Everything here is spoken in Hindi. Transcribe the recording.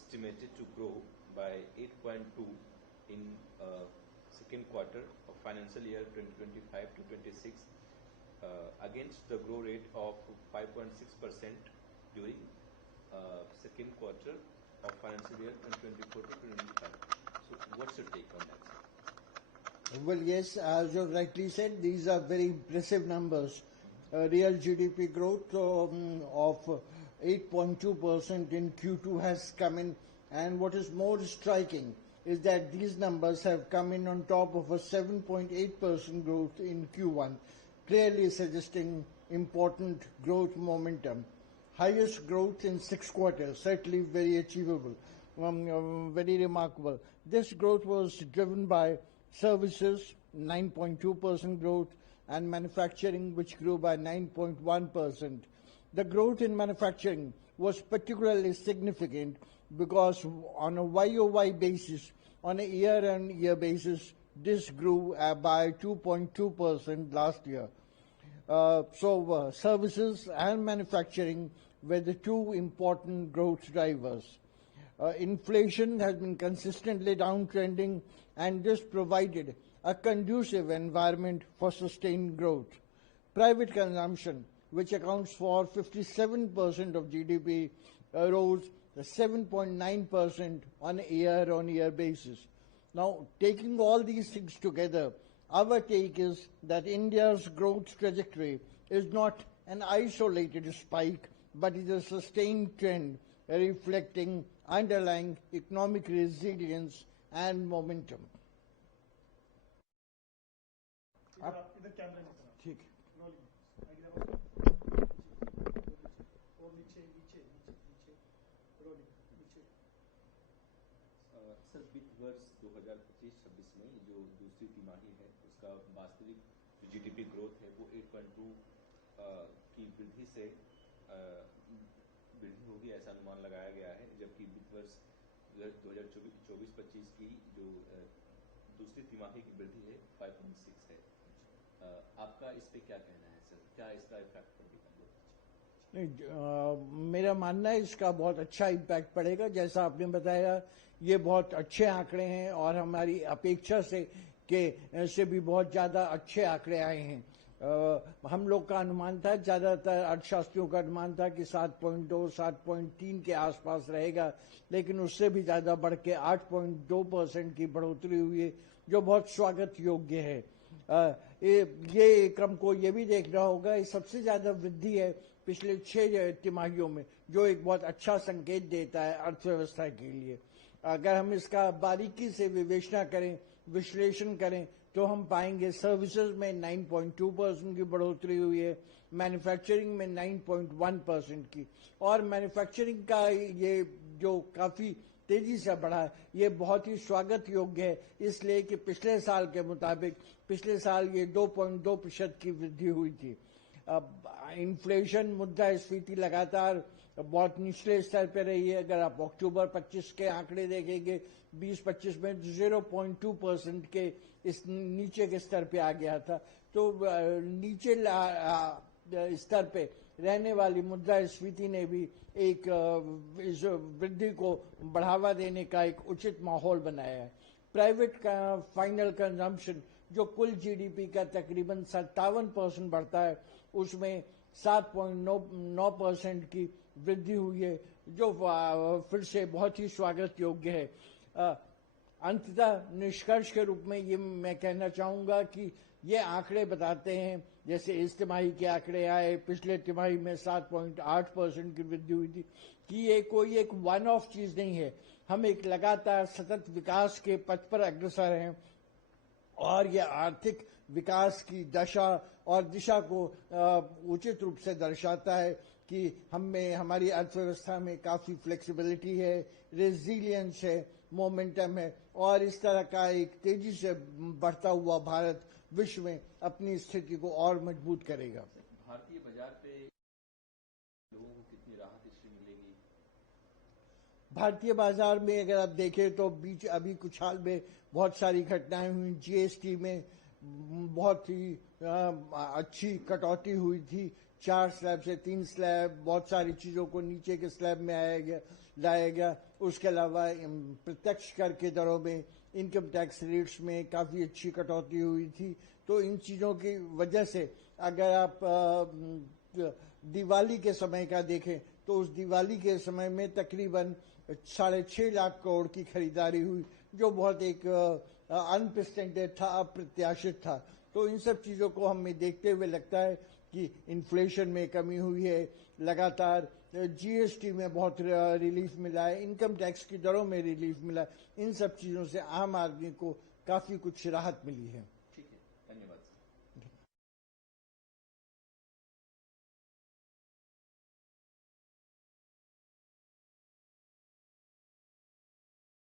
estimated to grow by 8.2 in second quarter of financial year 2025 to 26 against the growth rate of 5.6% during second quarter of financial year 2024 to 2025. So what's your take on that, sir? Well, yes, as you rightly said, these are very impressive numbers. Real GDP growth of 8.2% in Q2 has come in, and what is more striking is that these numbers have come in on top of a 7.8% growth in Q1, clearly suggesting important growth momentum. Highest growth in 6 quarters, certainly very achievable, very remarkable. This growth was driven by services, 9.2% growth, and manufacturing, which grew by 9.1%. The growth in manufacturing was particularly significant because on a YOY basis, on a year-on-year basis, this grew by 2.2% last year. Services and manufacturing were the two important growth drivers. Inflation has been consistently downtrending, and this provided a conducive environment for sustained growth. Private consumption, which accounts for 57% of GDP, rose 7.9% on a year-on-year basis. Now, taking all these things together, our take is that India's growth trajectory is not an isolated spike, but is a sustained trend reflecting underlying economic resilience and momentum. ठीक सर, वित्त वर्ष 2025-26 में जो दूसरी तिमाही है उसका वास्तविक जो जीडीपी ग्रोथ है वो 8.2 की वृद्धि से वृद्धि होगी ऐसा अनुमान लगाया गया है, जबकि वित्त वर्ष 2024-25 की जो दूसरी तिमाही की वृद्धि है 5.6 है। आपका इस पे क्या कहना है सर, क्या इसका इफेक्ट पड़ेगा? नहीं, मेरा मानना है इसका बहुत अच्छा इम्पैक्ट पड़ेगा। जैसा आपने बताया, ये बहुत अच्छे आंकड़े हैं और हमारी अपेक्षा से भी बहुत ज़्यादा अच्छे आंकड़े आए हैं। हम लोग का अनुमान था, ज़्यादातर अर्थशास्त्रियों का अनुमान था कि 7.2, 7.3 के आसपास रहेगा, लेकिन उससे भी ज़्यादा बढ़ के 8.2% की बढ़ोतरी हुई है, जो बहुत स्वागत योग्य है। ये क्रम को ये भी देखना होगा, ये सबसे ज़्यादा वृद्धि है पिछले 6 तिमाहियों में, जो एक बहुत अच्छा संकेत देता है अर्थव्यवस्था के लिए। अगर हम इसका बारीकी से विवेचना करें, विश्लेषण करें, तो हम पाएंगे सर्विसेज में 9.2% की बढ़ोतरी हुई है, मैन्युफैक्चरिंग में 9.1% की, और मैन्युफैक्चरिंग का ये जो काफ़ी तेजी से बढ़ा है, ये बहुत ही स्वागत योग्य है, इसलिए कि पिछले साल के मुताबिक पिछले साल ये 2.2% की वृद्धि हुई थी। इन्फ्लेशन, मुद्रास्फीति लगातार बहुत निचले स्तर पर रही है। अगर आप अक्टूबर 25 के आंकड़े देखेंगे, 20-25 में 0.2% के इस नीचे के स्तर पे आ गया था। तो नीचे स्तर पे रहने वाली मुद्रास्फीति ने भी एक इस वृद्धि को बढ़ावा देने का एक उचित माहौल बनाया है। प्राइवेट का फाइनल कंजम्पशन, जो कुल जीडीपी का तकरीबन 57% बढ़ता है, उसमें 7.9% की वृद्धि हुई है, जो फिर से बहुत ही स्वागत योग्य है। अंततः निष्कर्ष के रूप में ये मैं कहना चाहूँगा कि ये आंकड़े बताते हैं, जैसे इस तिमाही के आंकड़े आए, पिछले तिमाही में 7.8% की वृद्धि हुई थी, कि ये कोई एक वन ऑफ चीज़ नहीं है। हम एक लगातार सतत विकास के पथ पर अग्रसर हैं, और ये आर्थिक विकास की दशा और दिशा को उचित रूप से दर्शाता है कि हम में, हमारी अर्थव्यवस्था में काफ़ी फ्लेक्सिबिलिटी है, रेजिलियंस है, मोमेंटम है, और इस तरह का एक तेजी से बढ़ता हुआ भारत विश्व में अपनी स्थिति को और मजबूत करेगा। भारतीय बाजार पे लोगों को कितनी राहत इससे मिलेगी? भारतीय बाजार में अगर आप देखें तो अभी कुछ हाल में बहुत सारी घटनाएं हुई। जीएसटी में बहुत ही अच्छी कटौती हुई थी, 4 स्लैब से 3 स्लैब, बहुत सारी चीजों को नीचे के स्लैब में लाया गया। उसके अलावा प्रत्यक्ष कर के दरों में, इनकम टैक्स रेट्स में काफी अच्छी कटौती हुई थी। तो इन चीजों की वजह से अगर आप दिवाली के समय का देखें तो उस दिवाली के समय में तकरीबन 6.5 लाख करोड़ की खरीदारी हुई, जो बहुत एक अनप्रेसिडेंटेड था, अप्रत्याशित था। तो इन सब चीजों को हमें देखते हुए लगता है कि इन्फ्लेशन में कमी हुई है, लगातार जीएसटी में बहुत रिलीफ मिला है, इनकम टैक्स की दरों में रिलीफ मिला है। इन सब चीजों से आम आदमी को काफी कुछ राहत मिली है।